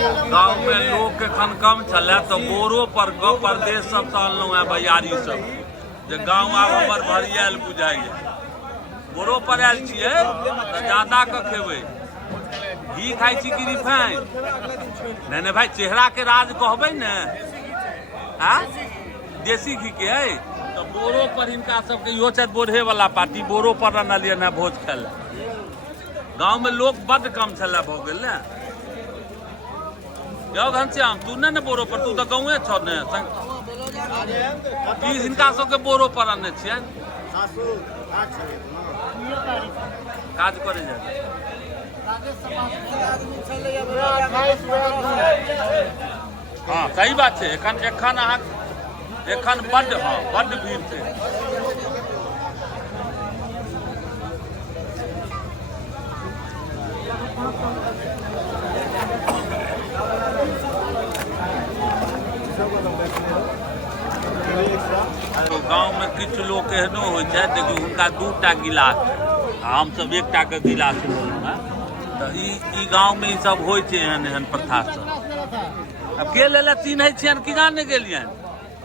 गाँव में लोग एखन कम चले तो बोरो पर परदेश सब सानलहुँ है भैयारी सब जे गाँव आब हमर भरियाल बुझाइए बोरो पर आयल छियै तो ज्यादा के खेबै घी खाइ छी कि रिफाइन नहीं भाई चेहरा के राज कहबै ने हाँ देसी घी के है तो बोरो पर हिनका सबके इहो छथि बोढ़े वाला पार्टी बोरो पर आनलियै ने भोज खाय गाँव में लोग बड़ कम छलै भऽ गेल ने यौ घनश्याम तू नहीं ने बोरो पर तू तो गाँवे छौ ने हिनका सबके बोरो पर आने छियनि काज करे जाए हाँ सही बात है एखन बड्ड हाँ बड्ड भीड़ छै गाँव में किछु लोग एहनो होइ छै देखियौ हुनका 2टा गिलास हम सब 1टा के गिलास लेलहुँ तो ई गाँव में ई सब होइ छै एहन एहन प्रथा सब अब के ले चिन्है छियनि कि जाने गेलियनि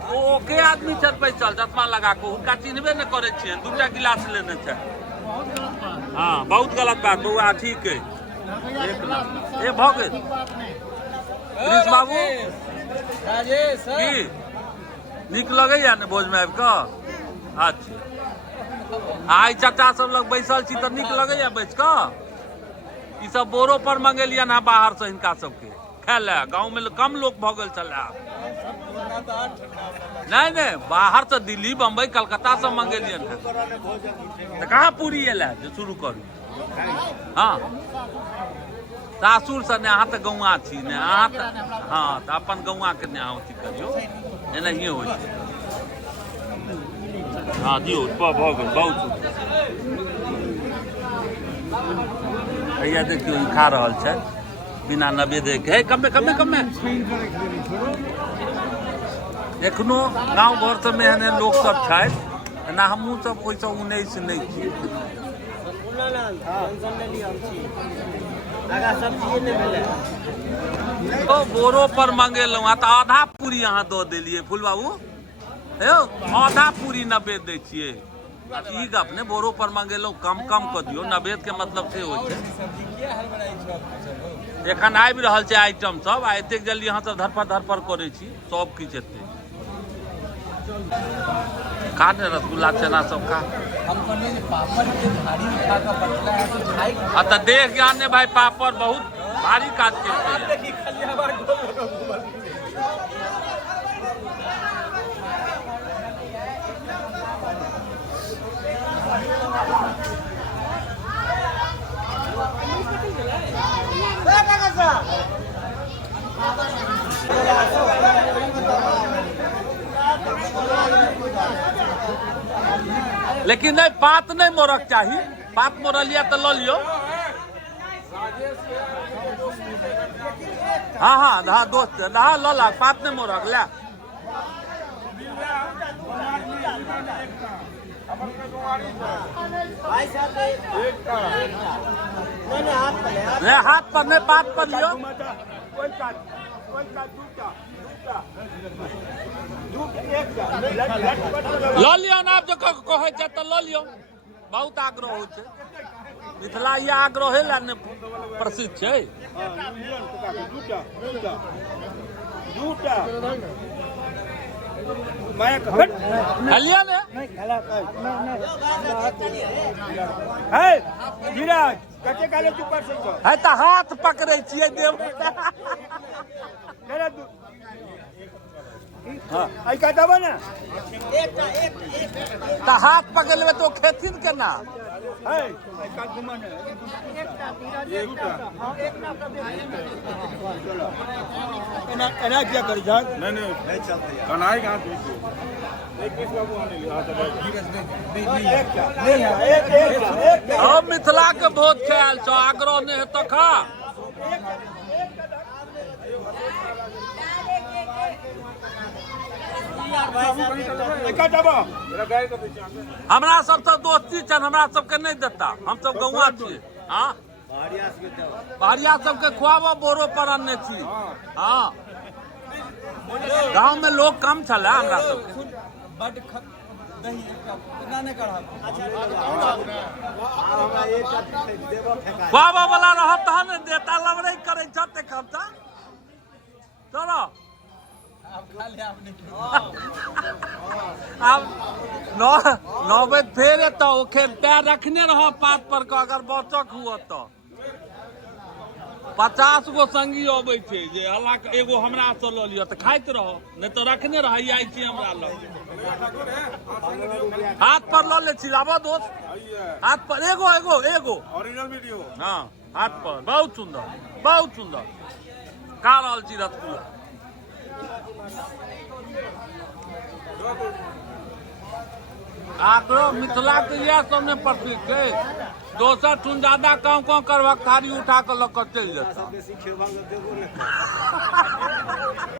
ओ के आदमी छथि बैसल चश्मा लगा के हुनका चिन्हबे ने करे छियनि 2टा गिलास लेने छै हाँ बहुत गलत बात बउआ ठीक है ये भऽ गेल कृष्ण बाबू की नीक लगैया ने भोज में आबि कऽ अच्छा आई चाचा सब लग बैसल छी तो नीक लगैया बैठ कऽ ई सब बोरो पर मंगेलियन है बाहर से हिनका सबके खाय ले गाँव में कम लोग भऽ गेल छलै नहीं बाहर से दिल्ली बम्बई कलकत्ता से मंगेलियन है तो कहाँ पूरी एला जो शुरू करू हाँ सासुर से ने अहाँ तो गौआ छी ने अहाँ हाँ तो अपन गौआ के ने अहाँ अथी करियो एनाहिए होइ छै हाँ दियौ भऽ गेल बहुत भैया देखियो ई खा रहल छै बिना नवेदे के कमे एखनो गाँव घर सब में एहन लोग सब छथि एना हमहूँ सब ओहि सब 19 नहीं छी तो बोरो पर मंगेलहुँ तो आधा पूरी अहाँ दऽ देलियै फूल बाबू यौ आधा पूरी नवेद दै छियै ई गप ने बोरो पर मंगेलहुँ कम कऽ दियौ नवेद के मतलब से होइ छै एखन आबि रहल छै आइटम सब आ एतेक जल्दी अहाँ सब धरफड़ करै छी सब किछु एतै खा ने रसगुल्ला छेना सब खा तो देख ज्ञान ने भाई पापड़ बहुत भारी काज के लेकिन नहीं पात नहीं मोरक चाहिए पात मोरलिया तो लो लियो हाँ दोस्त हाँ लो ला पात नहीं मोरक ले हाथ पर नहीं पात पर लियो लो लियो ना आप जो कहे छै तो लो लियो बहुत आग्रह हो छै मिथिला ये आग्रह है ने प्रसिद्ध छै लिया ने है तो हाथ पकड़े छियै देव तो हाथ पकड़ लेबै तो खेथिन केना क्या कर मिथिला के भोज खायल छौ आग्रह नहीं है तो खा हमरा सब तो दोस्ती छन हमरा सबके नहीं देता हम सब गौआ छियै हाँ बाहरिया सबके खुआबो बोरो पर अन्ने छी हाँ गांव में लोग कम छला हमरा सबके बड दही इतना नहीं करा खुआबो वाला रहत तहन ने देता लबरे करे छते खर्चा चलो अब खा ले आपने अब 9 बजे फेर एतो खेत पैर रखने रहो पात पर का अगर बचक हुआ तो 50 गो संगी अबै छै जे हल्ला एगो हमरा से ल लियो त खाइत रहो नहीं तो रखने रह आई छी हमरा लग हाथ पर ल ले छी आबो दोस्त हाथ पर एगो ओरिजिनल वीडियो हां हाथ पर बहुत सुंदर का रहल छी रसगुल्ला आकरो मिथिला के यह सब में प्रसिद्ध है दोसर ठुन ज्यादा काम करबक थारी उठा के लग चल जाता